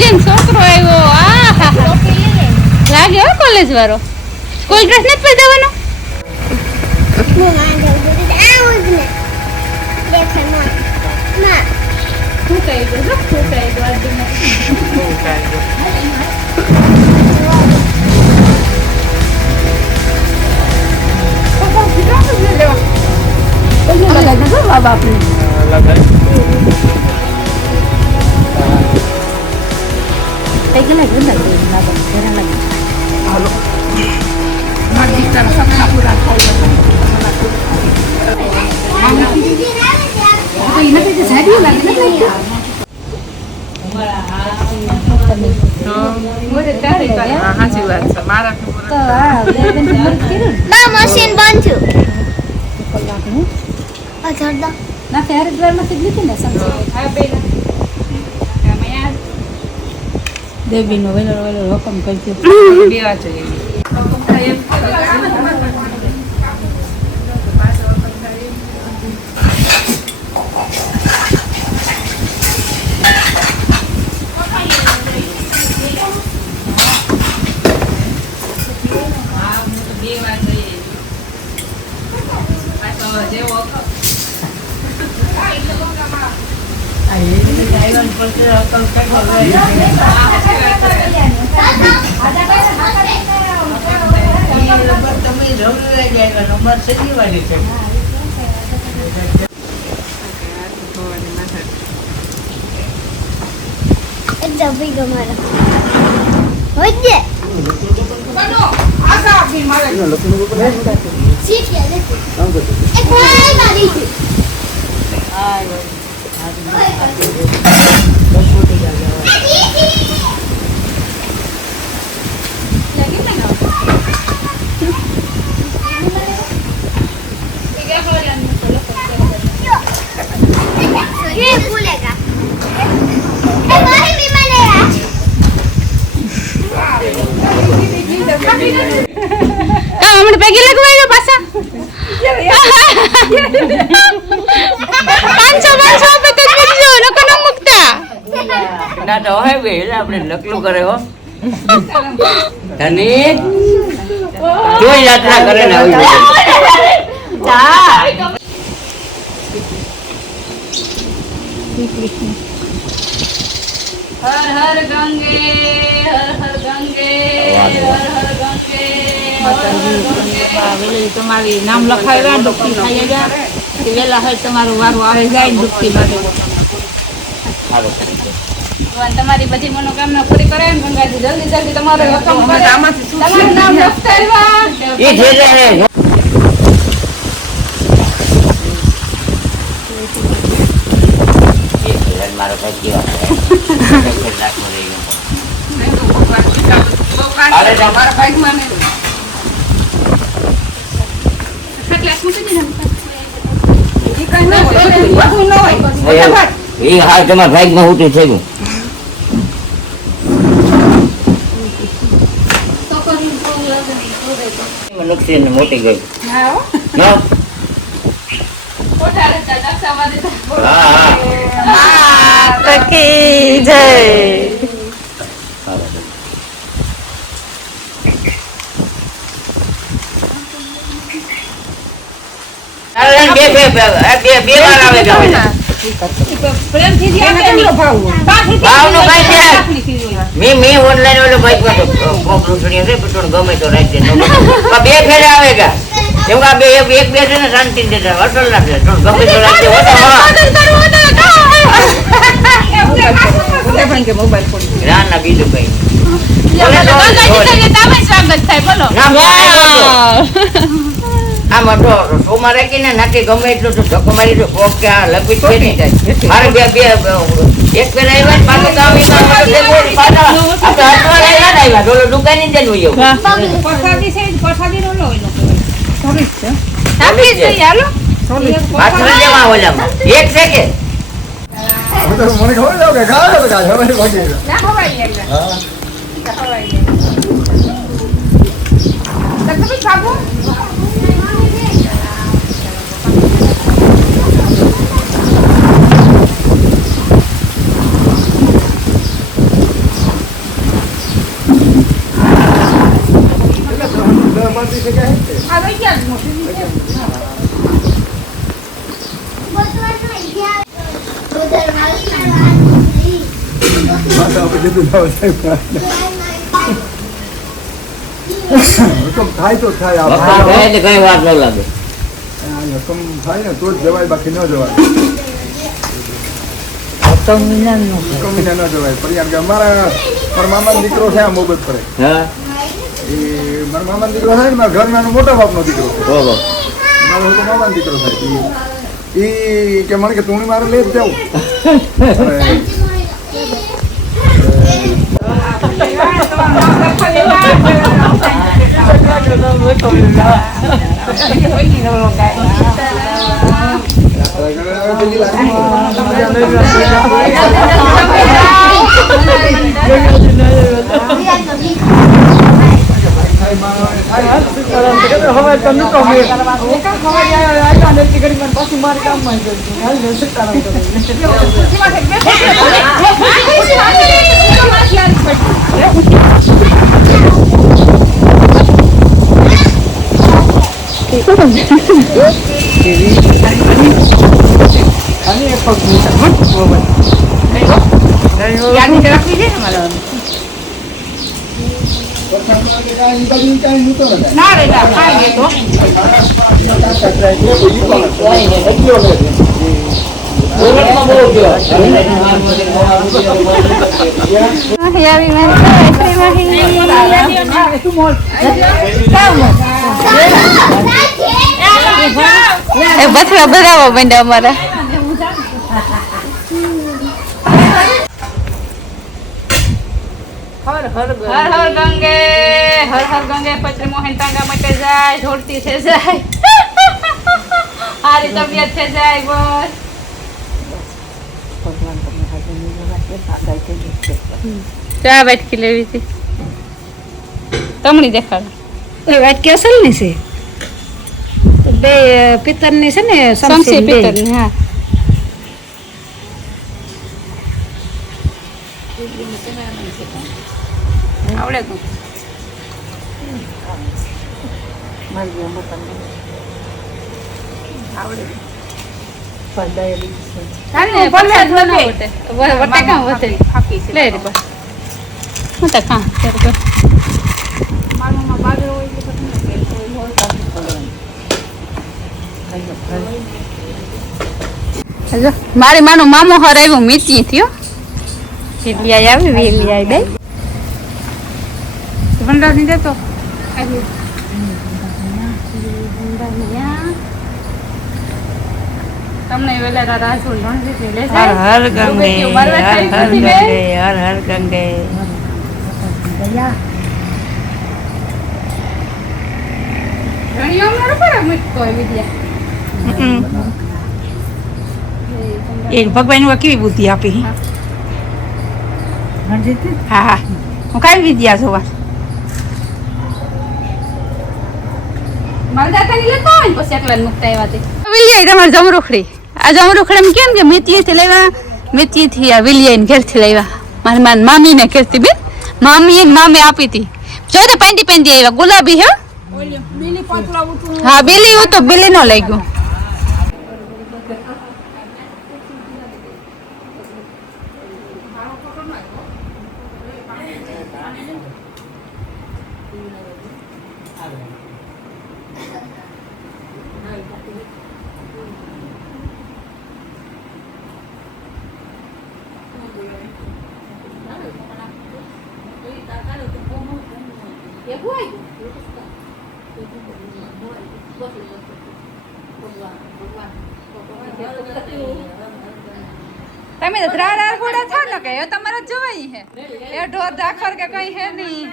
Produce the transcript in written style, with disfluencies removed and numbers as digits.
જેમ છોકરો આવ્યો. આહા લાગે હો કોલેજ વાળો. સ્કૂલ ડ્રેસ નથી પહેરવાનો? મશીન બંધ થયું. ના હરિદ્વાર માંથી જ લીધી ને દેવી નો વેલો હુકમ કરજો. હમણાં પૈકી લગવાયો પાછા 500 રૂપિયા તો મૂકજો નકો ન મૂકતા ના તો હવે વેલ આપણે નકલું કરે હો ધની જો યાત્રા કરે ને આવી હર હર ગંગે હર હર ગંગે હર હર ગંગે તમારી નામ લખાવ્યા ડુબકી ખાઈ ગયા વેલા હોય તમારું વારું આવે જાય ડુબકી માટે તમારી બધી મનોકામના પૂરી કરે ને ગંગાજી જલ્દી જલ્દી તમારો હુકમ કરે તમારું નામ લખાવ્યા મારો કઈ કેવા અરે તમારા ભાઈ મને એ હા તમારા ભાઈ માં ઉઠી છે નુકસાન મોટી ગઈ જય ગમે તો રાખજે બે ફેરે આવેગા એક બે છે ને શાંતિ દેતા અસલ ના ગમે તો રાખજે ના બીજું કઈ આમાં તો સોમાં રાખીને નાખી ગમે એટલું તો ધક્કો મારી દો કે આ લગભગ છે નહીં મારે બે એક ફેર આવ્યા ને પાછું આવ્યા ડોલો દુકાની જઈને હોય એક છે કે મને ખબર જાવ કે ખાવા તો કાજ હવે બાકી ના ખવાય હા ખવાય તમે ખાબો જગ્યા છે આ વઈ ગયા જ મોટી છે. માતા આપણે કીધું ના સાહેબ હુકમ થાય તો થાય વખત આ થાય એટલે કઈ વાર ન લાગે હુકમ થાય ને તો જ જવાય બાકી ન જવાય હુકમ વિના ન જવાય કારણ કે મારા મામાનો દીકરો છે આ મોબત કરે હા એ મારા મામાનો દીકરો થાય ને મારા ઘરમાં એનો મોટા બાપનો દીકરો છે ઓહો મારો હુકમ મામાનો દીકરો થાય એ કે મને કે તું મારે લઈ જ જાઉં ના રે ના ખાઈ તો બથડા બધાવા માંડ્યા અમારા હર હર હર હર ગંગે હર હર ગંગે પત્ર મોહન તાંગા મટે જાય ઢોળતી છે જાય હારી તબિયત છે જાય બસ ચા બેઠકી લેવી હતી તમણી દેખાડો એ વાટકી અસલ ની છે બે પિત્તર ની છે ને સમસી પિત્તરની હા આવડે તો વટાકા વધે લે રે બસ હું તો ખા મારી માનો મામો હર આવ્યું મીતી થયો વેલી આવી વેલી આવી બે ભંડાર ની દેતો તમને વેલા રાજુ રણજીત લે હર હર ગંગે હર હર ગંગે હર હર ગંગે ઘણી અમારો પર મૂકો વિદ્યા એક ભગવાન કેવી બુદ્ધિ આપી હા હા હું કઈ વિદ્યા જોવા મારા દાદાની લેતા હોય ને પછી એકલા મુકતા આવ્યા તે વિલિયાઈ તમારે જમરૂખડી આ જમરૂખડી કેમ કે મેથીથી લેવા મેથીથી આ વિલિયાઈને ઘેરથી લેવા મારી મામીને ઘેરથી બેન મામી મામે આપી હતી જો તો પેન્ટી પેન્ટી આવ્યા ગુલાબી હે હા બિલી હું તો બિલી નો લઈ ગયું તમે તો ધ્રાર ઘોડા છો ને કે તમારે જવાય હે એ ઢોર ઢાખર કે કઈ હે નહીં